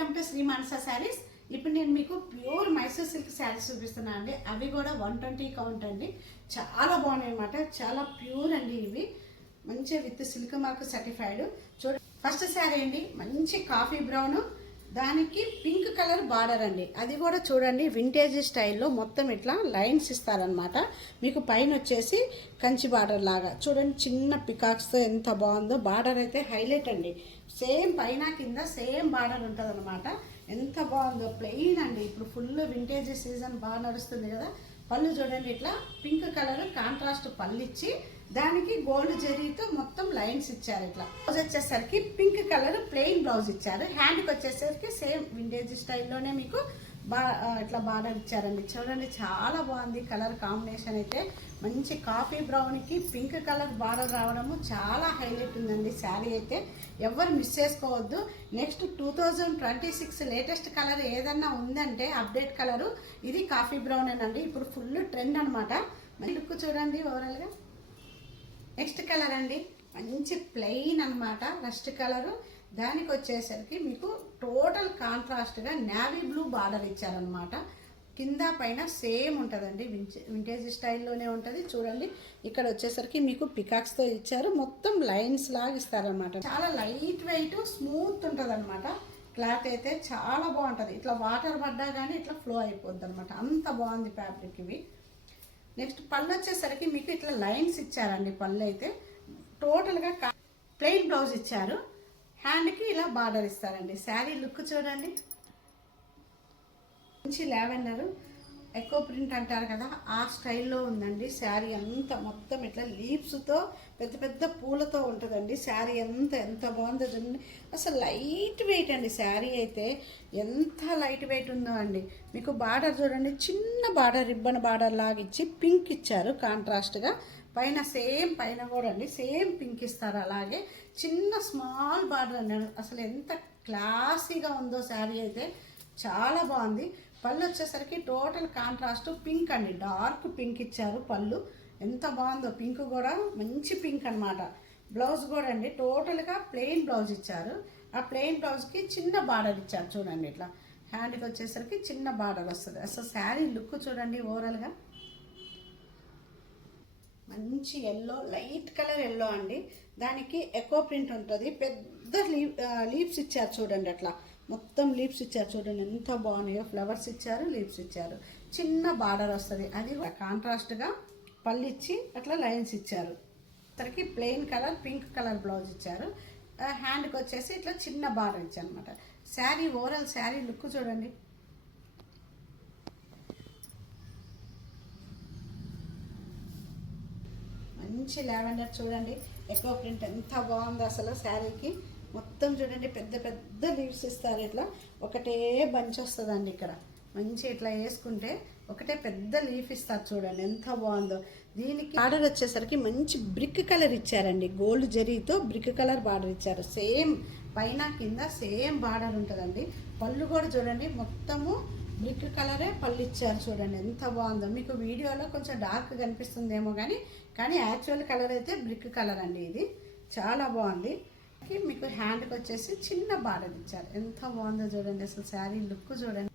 Welcome to Shri మానస శారీస్. ఇప్పుడు నేను మీకు ప్యూర్ మైసూర్ సిల్క్ శారీస్ చూపిస్తున్నాను అండి. అవి కూడా 120 కౌంట్ అండి. చాలా బాగున్నాయి అన్నమాట. చాలా ప్యూర్ అండి. ఇవి మంచిగా విత్ సిల్క్ మార్క్ సర్టిఫైడ్. చూడండి, ఫస్ట్ శారీ అండి, మంచి కాఫీ బ్రౌన్, దానికి పింక్ కలర్ బార్డర్ అండి. అది కూడా చూడండి వింటేజ్ స్టైల్లో మొత్తం ఇట్లా లైన్స్ ఇస్తారనమాట. మీకు పైన వచ్చేసి కంచి బార్డర్ లాగా చూడండి, చిన్న పికాక్స్తో ఎంత బాగుందో. బార్డర్ అయితే హైలైట్ అండి. సేమ్ పైన కింద సేమ్ బార్డర్ ఉంటుంది అనమాట. ఎంత బాగుందో, ప్లెయిన్ అండి. ఇప్పుడు ఫుల్ వింటేజ్ సీజన్ బాగా నడుస్తుంది కదా. పళ్ళు చూడండి, ఇట్లా పింక్ కలర్ కాంట్రాస్ట్ పళ్ళు ఇచ్చి దానికి గోల్డ్ జరీతో మొత్తం లైన్స్ ఇచ్చారు. ఇట్లా బ్లౌజ్ వచ్చేసరికి పింక్ కలర్ ప్లెయిన్ బ్లౌజ్ ఇచ్చారు. హ్యాండ్కి వచ్చేసరికి సేమ్ వింటేజ్ స్టైల్లోనే మీకు ఇట్లా బార్డర్ ఇచ్చారండి. చూడండి, చాలా బాగుంది. కలర్ కాంబినేషన్ అయితే మంచి కాఫీ బ్రౌన్కి పింక్ కలర్ బార్డర్ రావడము చాలా హైలైట్ ఉందండి. శారీ అయితే ఎవరు మిస్ చేసుకోవద్దు. నెక్స్ట్ 2026 లేటెస్ట్ కలర్ ఏదన్నా ఉందంటే అప్డేట్ కలరు ఇది కాఫీ బ్రౌన్ అండి. ఇప్పుడు ఫుల్ ట్రెండ్ అనమాట. లుక్ చూడండి ఓవరాల్గా. నెక్స్ట్ కలర్ అండి, మంచి ప్లెయిన్ అనమాట, రస్ట్ కలరు. దానికి వచ్చేసరికి మీకు టోటల్ కాంట్రాస్ట్గా నేవీ బ్లూ బార్డర్ ఇచ్చారనమాట. కింద పైన సేమ్ ఉంటుందండి, వింటేజ్ స్టైల్లోనే ఉంటుంది. చూడండి, ఇక్కడ వచ్చేసరికి మీకు పికాక్స్తో ఇచ్చారు. మొత్తం లైన్స్ లాగా ఇస్తారనమాట. చాలా లైట్ వెయిట్ స్మూత్ ఉంటుంది అనమాట. క్లాత్ అయితే చాలా బాగుంటుంది. ఇట్లా వాటర్ పడ్డా కానీ ఇట్లా ఫ్లో అయిపోద్ది అనమాట. అంత బాగుంది ఫ్యాబ్రిక్ ఇవి. నెక్స్ట్ పళ్ళు వచ్చేసరికి మీకు ఇట్లా లైన్స్ ఇచ్చారండి. పళ్ళు అయితే టోటల్గా ప్లెయిన్ బ్లౌజ్ ఇచ్చారు. హ్యాండ్కి ఇలా బార్డర్ ఇస్తారండి. శారీ లుక్ చూడండి, మంచి లావెండరు ఎకో ప్రింట్ అంటారు కదా, ఆ స్టైల్లో ఉందండి. శారీ అంతా మొత్తం ఇట్లా లీవ్స్తో పెద్ద పెద్ద పూలతో ఉంటుందండి. శారీ ఎంత బాగుందో చూడండి. అసలు లైట్ వెయిట్ అండి. శారీ అయితే ఎంత లైట్ వెయిట్ ఉందో అండి. మీకు బార్డర్ చూడండి, చిన్న బార్డర్ రిబ్బన్ బార్డర్ లాగా ఇచ్చి పింక్ ఇచ్చారు కాంట్రాస్ట్గా. పైన సేమ్ పైన కూడా అండి సేమ్ పింక్ ఇస్తారు. అలాగే చిన్న స్మాల్ బార్డర్ అండి. అసలు ఎంత క్లాసీగా ఉందో శారీ అయితే, చాలా బాగుంది. పళ్ళు వచ్చేసరికి టోటల్ కాంట్రాస్ట్ పింక్ అండి, డార్క్ పింక్ ఇచ్చారు. పళ్ళు ఎంత బాగుందో, పింక్ కూడా మంచి పింక్ అనమాట. బ్లౌజ్ కూడా అండి టోటల్గా ప్లెయిన్ బ్లౌజ్ ఇచ్చారు. ఆ ప్లెయిన్ బ్లౌజ్కి చిన్న బార్డర్ ఇచ్చారు. చూడండి, ఇట్లా హ్యాండ్కి వచ్చేసరికి చిన్న బార్డర్ వస్తుంది. అసలు శారీ లుక్ చూడండి ఓవరాల్గా. మంచి ఎల్లో, లైట్ కలర్ ఎల్లో అండి. దానికి ఎకో ప్రింట్ ఉంటుంది. పెద్ద లీవ్స్ ఇచ్చారు చూడండి. అట్లా మొత్తం లీవ్స్ ఇచ్చారు చూడండి, ఎంత బాగున్నాయో. ఫ్లవర్స్ ఇచ్చారు, లీవ్స్ ఇచ్చారు. చిన్న బార్డర్ వస్తుంది. అది కాంట్రాస్ట్గా పళ్ళు ఇచ్చి అట్లా లైన్స్ ఇచ్చారు. అతనికి plain colour pink colour blouse ఇచ్చారు. హ్యాండ్కి వచ్చేసి ఇట్లా చిన్న బార్డర్ ఇచ్చారు అనమాట. శారీ ఓవరాల్ శారీ లుక్ చూడండి. మంచి లావెండర్ చూడండి, ఎకో ప్రింట్ ఎంత బాగుందో అసలు. శారీకి మొత్తం చూడండి పెద్ద పెద్ద లీవ్స్ ఇస్తారు. ఇట్లా ఒకటే బంచ్ వస్తుందండి. ఇక్కడ మంచి ఇట్లా వేసుకుంటే ఒకటే పెద్ద లీఫ్ ఇస్తారు. చూడండి ఎంత బాగుందో. దీనికి బార్డర్ వచ్చేసరికి మంచి బ్రిక్ కలర్ ఇచ్చారండి. గోల్డ్ జరీతో బ్రిక్ కలర్ బార్డర్ ఇచ్చారు. సేమ్ పైన కింద సేమ్ బార్డర్ ఉంటుందండి. పళ్ళు కూడా చూడండి మొత్తము బ్రిక్ కలరే పళ్ళు ఇచ్చారు. చూడండి ఎంత బాగుందో. మీకు వీడియోలో కొంచెం డార్క్ కనిపిస్తుందేమో కానీ యాక్చువల్ కలర్ అయితే బ్రిక్ కలర్ అండి. ఇది చాలా బాగుంది. మీకు హ్యాండ్కి వచ్చేసి చిన్న బార్డర్ ఇచ్చారు. ఎంత బాగుందో చూడండి. అసలు శారీ లుక్ చూడండి.